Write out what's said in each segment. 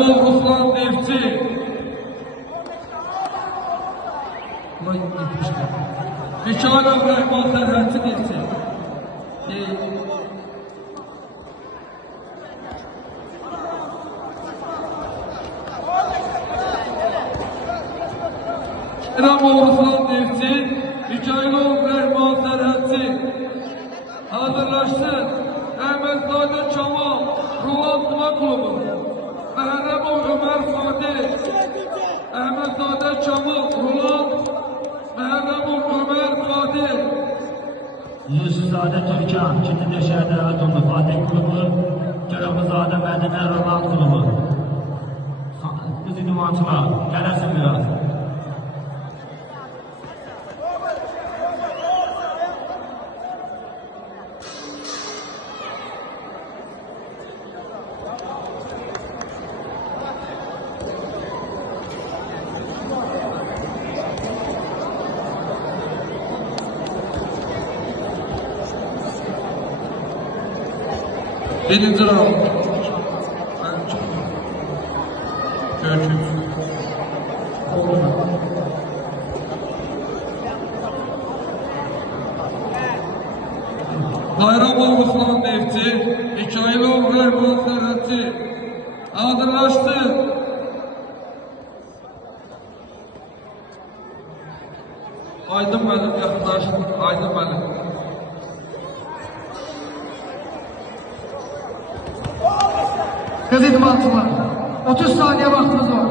Bayramov Ruslan Neftçi. Mikhailov Rəhman Sərhədçi Neftçi. Bayramov Ruslan Neftçi, Mikhailov Rəhman Sərhədçi. Hazırlaşsın. Əhmədzadə Kamal, Rulan Tuma Klubu. Məhərrəmov Ömər Fatih. Əhmədzadə Kamal, Rulan. Məhərrəmov Ömər Fatih. Yusufzadə Türkan, 2-ci Döşədə Ədollu Fatih Klubu. Kərəmzadə Mədinə Roland Klubu. Biz idmançılar, gələsin biraz. Birinci round. Görüşürüz. Bayramov Ruslan Neftçi, Mikhailov Rəhman Sərhədçi. Hazırlaşdı. Aydın mənim yaxınlaşın, Aydın mənim. Kız idmançılar, 30 saniye vaktiniz var.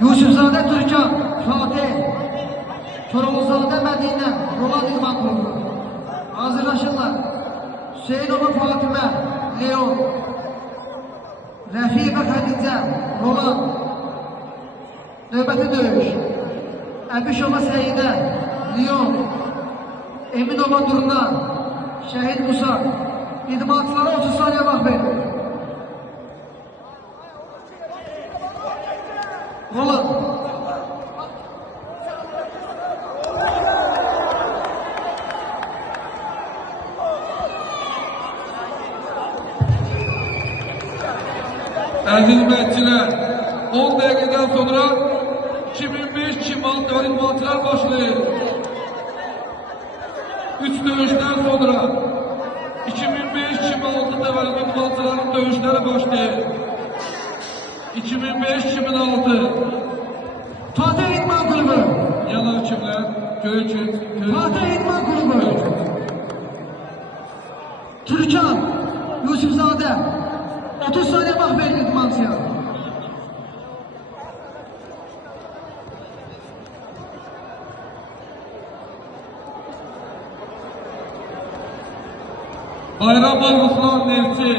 Yusufzadə Türkan, Fatih, Koroğluzadə Mədinə, Roland İdman Klubu. Hazırlaşırlar. Hüseynova Fatimə, Leon, Rəfibə Xədicə, Roland. Növbəti döyüş. Əbişova Səyidə, Leon, Eminova Durna, Şəhid Musa. İdmançılara 30 saniye vaxt verir. Roland. Əziz məhçilər, 10 dəqiqədən sonra 2005-2006 idmançılar başlayır. 3 dövüşdən sonra 2005-2006 təvəllüd idmançıların dövüşləri başlayır. 2005-2006 Fatih İdman Klubu. Yalan kimlər? Göyçün. Fatih İdman Klubu. Türkan, Yusufzadə. 30 saniye vaxt verin idmançıya. Bayramov Ruslan Neftçi,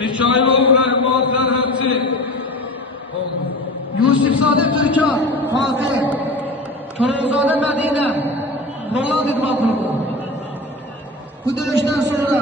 Mikhailov Rəhman Sərhədçi. Yusufzadə Türkan, Fatih, Koroğluzadə Mədinə, Roland İdman Klubu. Bu dövüşdən sonra